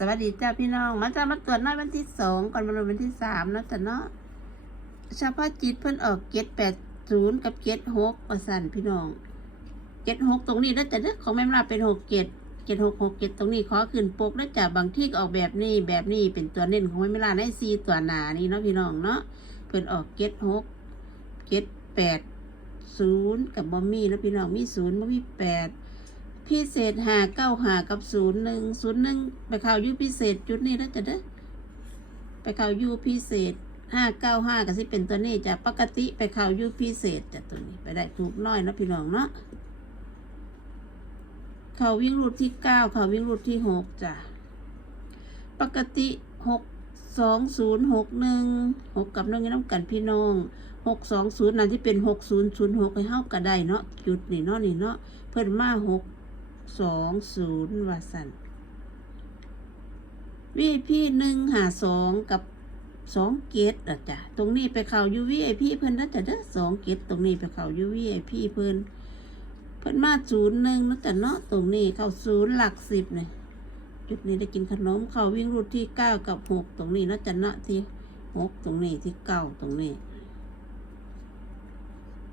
สวัสดีจ้าพี่น้อง มาจ้ามาตรวจน้อยวันที่สองก่อนมาลงวันที่สามนะจ้ะเนาะเฉพาะจิตเพิ่นออกเจ็ดแปดศูนย์กับเจ็ดหกประสันพี่น้องเจ็ดหกตรงนี้แล้วจ้ะเด้อของแม่มลาเป็นหกเจ็ดเจ็ดหกหกเจ็ดตรงนี้ขอขึ้นปกแล้วจ้ะบางที่ก็ออกแบบนี้แบบนี้เป็นตัวเน้นของแม่มลาในซีตัวหนานี่เนาะพี่น้องเนาะเพิ่นออกเจ็ดหกเจ็ดแปดศูนย์กับบอมมี่แล้วพี่น้องมีศูนย์บอมมี่แปด พิเศษหาเก้าหากับศูนย์หนึ่งศูนย์หนึ่งไปข่าวยูพิเศษจุดนี้แล้วจะเด้อไปข่าวยูพิเศษห้าเก้าห้าก็สิเป็นตัวนี้จะปกติไปข่าวยูพิเศษจะตัวนี้ไปได้ถูกน้อยนะพี่น้องเนาะเขาวิ่งรูดที่เก้าเขาวิ่งรูดที่หกจ้ะปกติหกสองศูนย์หกหนึ่งหกกับหนึ่งน้ำกันพี่น้องหกสองศูนย์นั่นที่เป็นหกศูนย์ศูนย์หกให้เฮาก็ได้เนาะจุดนี่เนาะนี่เนาะเพิ่นมาหก สองศูนย์ว่าสันวีพี่หนึ่งหาสองกับสองเกตอะจ้ะตรงนี้ไปเข่ายูวีไอพี่เพิ่นนะจ้ะเด้อสองเกตตรงนี้ไปเข่ายูวีไอพี่เพิ่นเพิ่นมาศูนย์หนึ่งนะจ้ะเนาะตรงนี้เข้าศูนย์หลักสิบเนี่ยจุดนี้ได้กินขนมเข้าวิ่งรูดที่เก้ากับหกตรงนี้นะจ้ะเนาะที่หกตรงนี้ที่เก้าตรงนี้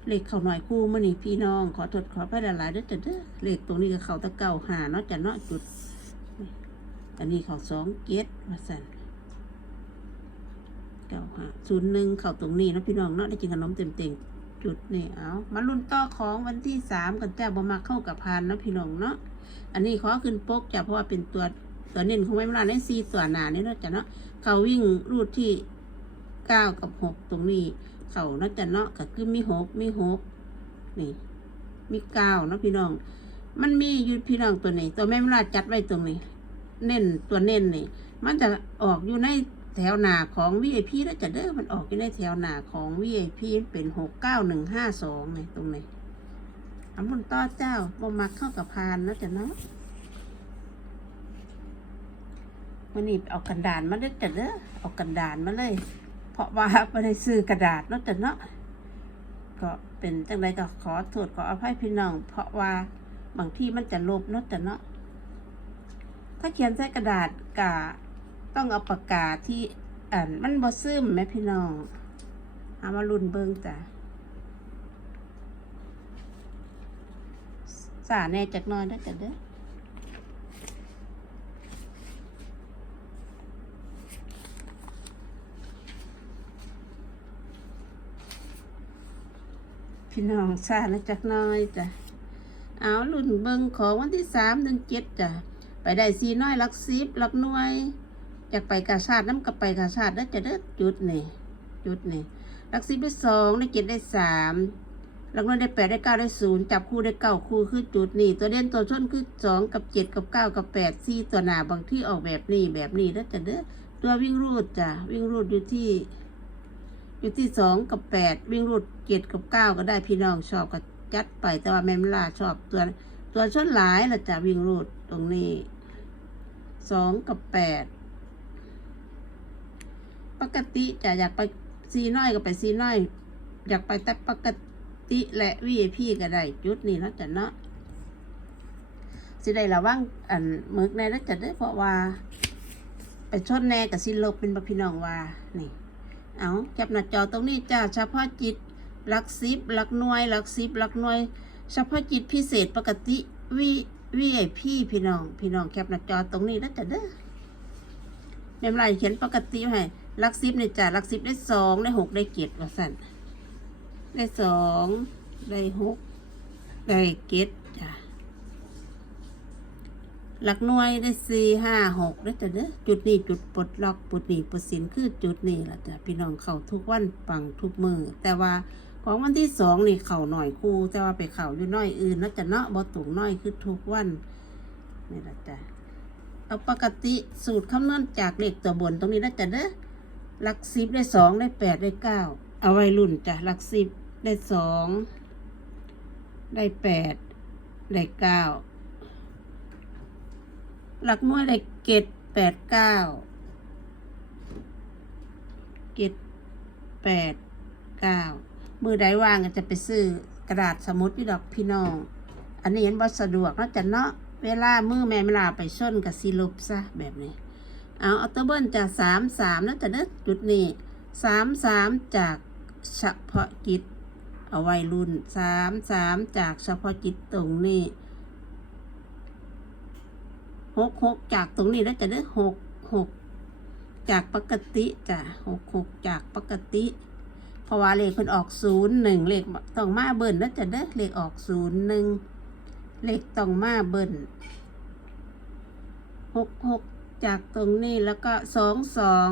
เลขเขาหน่อยคู่มื่อนี่พี่น้อง ขอโทษขอพระหลายๆด้อจ้ะเด้อเลขตรงนี้ก็เขาตะเก่าหาเนาะจ้ะเนาะจุด อันนี้เขาสองเกตมาสั่นเก้าหาศูนย์หนึ่งเขาตรงนี้นาะพี่น้องเนาะได้กินขนมเต็มเต็มๆจุดนี่เอามาลุ้นต่อของวันที่สามกันจ้าบมาเข้ากับพานนาะพี่น้องเนาะอันนี้ขอขึ้นปกจ้ะเพราะว่าเป็นตัวตัวเน้นของแม่มลาในซีตัวหนานี่เนาะจ้ะเนาะเขาวิ่งรูดที่เก้ากับหกตรงนี้ เขาน่าจะเนาะก็คือมีหกมีหกนี่ มีเก้าเนาะพี่น้อง มันมีอยู่พี่น้องตัวนี้ ตัวแม่มราจัดไว้ตรงนี้ เน้นตัวเน้นนี่ มันจะออกอยู่ในแถวหนาของ VIP แล้วจะเด้อมันออกอยู่ในแถวหนาของ VIP เป็นหกเก้าหนึ่งห้าสองนี่ตรงนี้อำมุนต้อเจ้าบ่มักเข้ากับพานนะจ๊ะเนาะวันนี้เอากันดานมาเด้อจ้ะเด้อเอากันดานมาเลย เพราะว่าไม่ได้ซื้อกระดาษเนาะแต่เนาะก็เป็นจังไรก็ขอโทษขออภัยพี่น้อง เพราะว่าบางที่มันจะลบเนาะแต่เนาะถ้าเขียนใส่กระดาษกะต้องเอาปากกาที่อ่านมันบ่ซึมไหมพี่น้องเอามาลุนเบิ่งจ้ะสาแน่จักน้อยได้อจ้ะเด้อ พี่น้องซานะจักน้อยจ้ะเอารุ่นเบิงของวันที่สามเดือนเจ็ดจ้ะไปได้สีน้อยลักสิบลักหน่วยอยากไปกาชาติน้ำกับไปกาชาติได้จะเด้อจุดนี่จุดนี่ลักสิบได้สองได้เจ็ดได้สามลักหน่วยได้แปดได้เก้าได้ศูนย์จับคู่ได้เก้าคู่คือจุดนี่ตัวเด่นตัวชนคือสองกับเจ็ดกับเก้ากับแปดสี่ตัวหนาบางที่ออกแบบนี้แบบนี้ได้จะเด้อตัววิ่งรูดจ้ะวิ่งรูดอยู่ที่ อยู่ที่สองกับแปดวิ่งรูดเจ็ดกับเก้าก็ได้พี่น้องชอบก็จัดไปแต่ว่าแม่มล่าชอบตัวตัวชนหลายละจะวิ่งรูดตรงนี้สองกับแปดปกติจะอยากไปซีน้อยก็ไปซีน้อย อยากไปแต่ปกติและวีพี่ก็ได้จุดนี้เนาะจ้ะเนาะสิได้ระวังอันหมึกในแล้วจะได้เพราะว่า ไปชนแน่กับสิลบเป็นพี่น้องว่านี่ เอาจับหน้าจอตรงนี้จ้าเฉพาะจิตหลักสิบหลักหน่วยหลักสิบหลักหน่วยเฉพาะจิตพิเศษปกติวีวีไอพี่พี่น้อง พี่น้องแคปหน้าจอตรงนี้แล้วจ้ะเด้อเมมไรเขียนปกติให้หลักสิบเนี่ยจ้าหลักสิบได้สองได้หกได้เจ็ดว่าสั่นได้สองได้หกได้เจ็ดจ้ะ หลักหน่วยได้สี่ห้าหกแล้วจ้ะเด้อจุดนี้จุดปลดล็อกปุดนี้ปุดสินคือจุดนี้ละจ้ะพี่น้องเข้าทุกวันปังทุกมือแต่ว่าของวันที่สองนี่เข่าหน่อยคู่ แต่ว่าไปเข่าอยู่น้อยอื่นแล้วจะเนาะบ่ตุงน้อยคือทุกวันนี่ละจ้ะเอาปกติสูตรคำนวณจากเลขตัวบนตรงนี้นะจ้ะเด้อหลักสิบได้สองได้แปดได้เก้าเอาไว้รุ่นจ้ะหลักสิบได้สองได้แปดได้เก้า หลักหน่วยได้เกตแปดเก้าเกตแปดเก้ามือใดว่างก็จะไปซื้อกระดาษสมุดอยู่ดอกพี่น้อง อันนี้เห็นว่าสะดวกเนาะจะเนาะเวลามือแม่เวลาไปส้นกับซีลบซะแบบนี้ เอาเอาตัวเบิ้ลจากสามสามแล้วจะเด้อจุดนี้สามสามจากเฉพาะกิจเอาไว้รุ่นสามสามจากเฉพาะกิจตรงนี้ หกหกจากตรงนี้แล้วจะได้หกหกจากปกติจ้ะหกหกจากปกติเพราะว่าเลขเพิ่นออกศูนย์หนึ่งเลขต้องมาเบิ้ลแล้วจะได้เลขออกศูนย์หนึ่งเลขต้องมาเบิ้ลหกหกจากตรงนี้แล้วก็สองสอง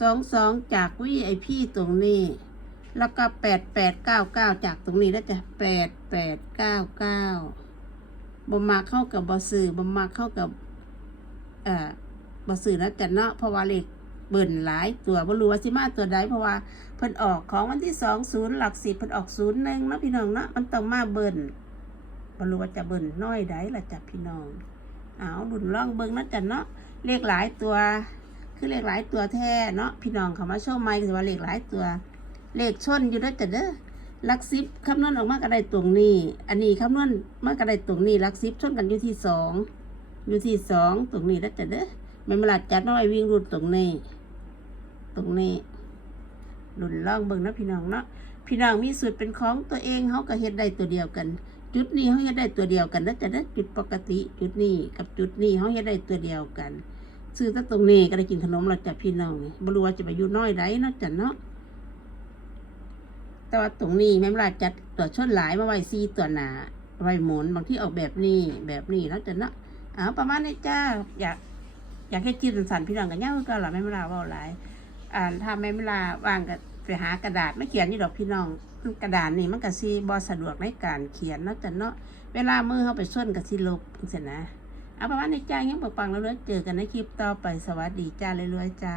สองสองจากวีไอพีตรงนี้ แล้วก็แปดแปดเก้าเก้าจากตรงนี้แล้วจะแปดแปดเก้าเก้า บ่มาเข้ากับบอสื่อบ่มาเข้ากับเอ่อบอสื่อแล้วจะเนาะเพราะว่าเลขเบิ่นหลายตัวบ่รู้ว่าสิมาตัวใดเพราะว่าเพิ่นออกของวันที่สองศูนย์หลักสิบเพิ่นออกศูนย์หนึ่งเนาะพี่น้องเนาะมันต้องมาเบิ่นบ่รู้ว่าจะเบิ่นน้อยใดล่ะจ้ะพี่น้องเอาดุนล่องเบิ่งนะจ้ะเนาะเลขหลายตัว คือเลขหลายตัวแท้เนาะพี่น้องเขามาโชว์ไม้ก็สิว่าเลขหลายตัว เลขชนอยู่เด้อจ้ะเด้อ ลักสิบคำนวณออกมาก็ไดตรงนี้ อันนี้คำนวณมาก็ไดตรงนี้ลักสิบชนกันอยู่ที่สองอยู่ที่สองตรงนี้แล้วจะเด้อแม่นมาหลัดจัดน้อยวิ่งรุดตรงนี้ ตรงนี้หลุนล่องเบิ่งนะพี่น้องเนาะพี่น้องมีสูตรเป็นของตัวเองเขาก็เฮ็ดได้ตัวเดียวกัน จุดนี้เขาเฮ็ดได้ตัวเดียวกันแล้วจะได้จุดปกติจุดนี้กับจุดนี้เขาเฮ็ดได้ตัวเดียวกัน ซื้อตั้งตรงนี้ก็ได้กินขนมแล้วจ้ะพี่น้องบ่รู้ว่าจะไปอยู่น้อยไดเนาะจ้ะเนาะ แต่ว่าตรงนี้แม่นว่าจัดตัวชนหลายมาไว้ซีตัวหนาไว้หมุนบางที่ออกแบบนี้แบบนี้แล้วจะเนาะเอาประมาณนี้จ้าอยากอยากให้จิตสันพี่น้องกันย่าก็หล่ะแม่เวลาว่าหลายอ่าถ้าแม่เวลาวางก็ไปหากระดาษไม่เขียนนี่ดอกพี่น้องกระดาษนี่มันก็ซีบอสะดวกในการเขียนเนาะจ้ะเนาะเวลามือเข้าไปส้นกับซีลบเสร็จนะเอาประมาณนี้จ้ายังปังๆแล้วเรื่อยเจอกันในคลิปต่อไปสวัสดีจ้าเรื่อยๆจ้า